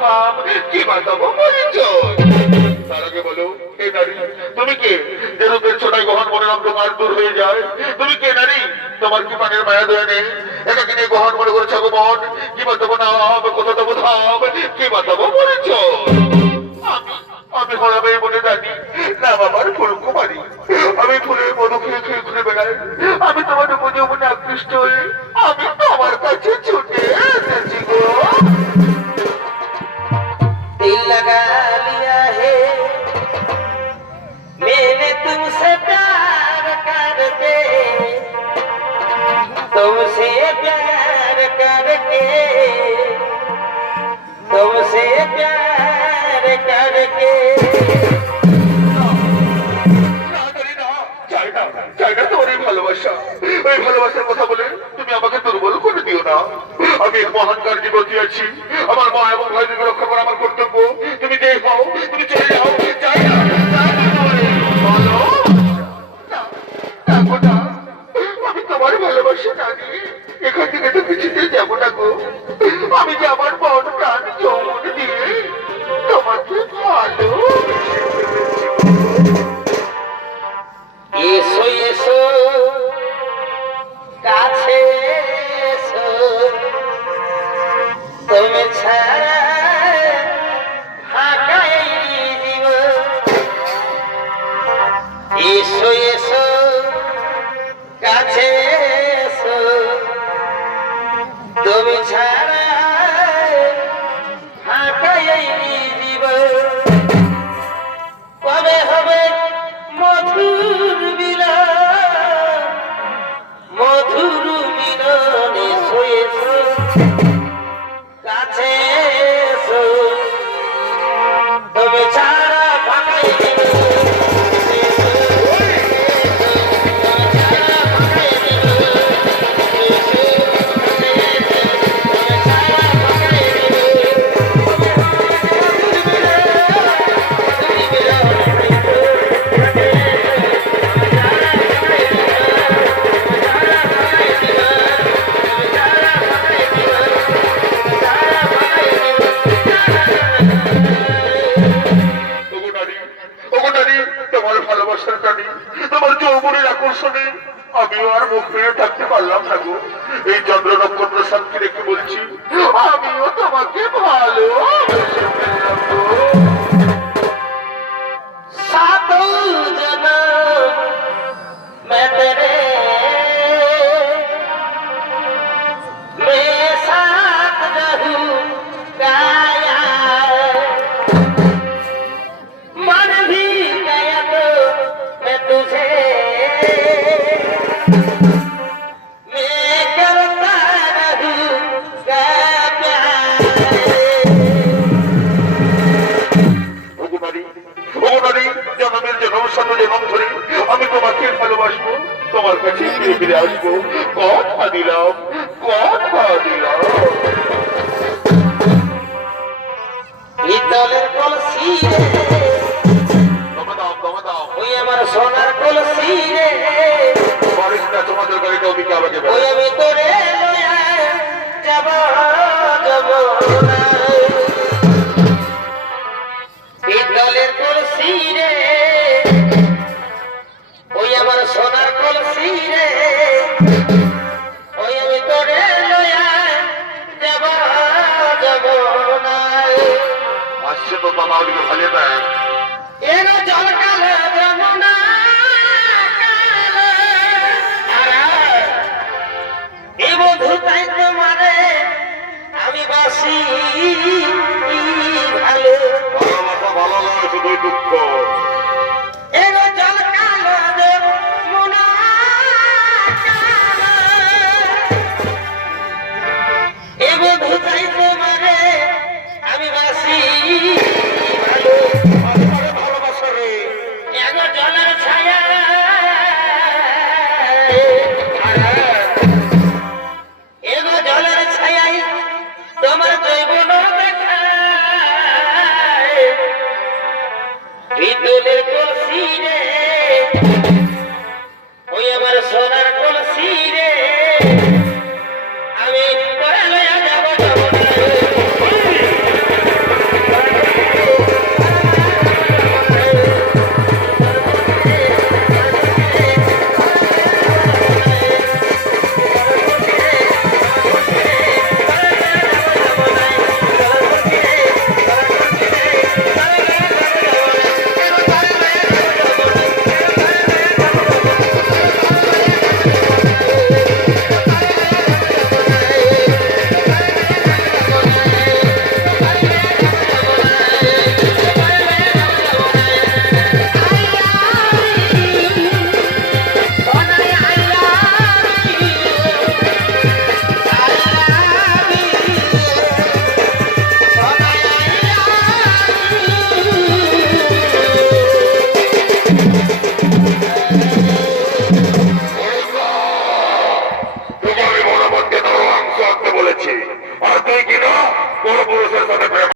থাম, কি বাঁচাবো পরিচয়। তার আগে বলো, হে নারী, তুমি কে? যে রূপের ছোটাই গহন মনের অন্ধকার দূর হয়ে যায়। তুমি কে নারী? তোমার কি পানের মায়া দয়া নেই? এটাকে নিয়ে গহন মনে করেছে গো মন। কি বাঁচাবো নাম, কোথা দেবো ধাম, কি বাঁচাবো পরিচয়। আমি আমি হলাম এই মনে জানি, নাম আমার ফুলকুমারী। আমি ফুলের মধু খেয়ে খেয়ে ঘুরে বেড়াই। আমি তোমার উপযৌবনে আকৃষ্ট হয়ে আমি তোমার কাছে ছুটে এসেছি গো। दिल लगा लिया है मैंने तुमसे प्यार करके, तुमसे प्यार करके, तुमसे प्यार करके। তোমার এই ভালোবাসা, ওই ভালোবাসার কথা বলে তুমি আমাকে দুর্বল করে দিও না। আমি এক মহান কার্যে ব্রতী আছি। আমার মা এবং ভাইদেরকে রক্ষা করা আমার কর্তব্য। তুমি যে হও, তুমি চলে যাও। চাই না, চাই না বলো না, দেখো না, আমি তোমার ভালোবাসা জানি। এখান থেকে তো কিছুতে যাবো না গো। আমি যে আমার মন প্রাণ যৌবন দিয়ে তোমাকে ভালো। এসো এসো কাছে এসো, তুমি ছাড়া ফাঁকা এই জীবন। এসো এসো কাছে এসো, তুমি ছাড়া ফাঁকা এই জীবন। কবে হবে মধুর মিলন, মধুর মিলনে এসো কাছে এসো, তবে ছাড়া ফাঁকাই দেব। তোমার ভালোবাসার টানি, তোমার যৌবনের আকর্ষণে আমিও আর মুখ ফিরে থাকতে পারলাম না গো। এই চন্দ্র নক্ষত্র সাক্ষী রেখে বলছি, আমিও তোমাকে ভালো सातों जन्म मैं तेरे, मैं साथ रहूंगा। मन भी गया तो मैं तुझे, मैं करता रहूंगा प्यार। জন্মের জন্ম শত জন্ম ধরে আমি তোমাকে ভালোবাসবো, তোমার কাছে ফিরে ফিরে আসবো। কথা দিলাম, কথা দিলাম। পিতলের কলসি রে, ওই আমার সোনার কলসি রে, তোমাদের গাড়িটা ওদিকে আমাকে ওই আমি তোরে লইয়া যাব যাব না। পিতলের কলসি রে, ওই আমার সোনার কলসি রে, ওই আমি তোরে লইয়া যাব যাব না। আসছে তো বাবা ওদিকে ফেলে দেয়। এর জল কালে যমুনা কালে, এই বন্ধু তাই তোমারে আমি বাসি ভালো। ভালোবাসা ভালো নয়, শুধুই দুঃখ। এর জল কালে যমুনা কালে, এই বন্ধু তাই তোমারে আমি বাসি ভালো। ভালোবাসা রে, এগো জলের ছায়া, এগো জলের ছায়াই তোমার যৌবন দেখায়। ভিতরের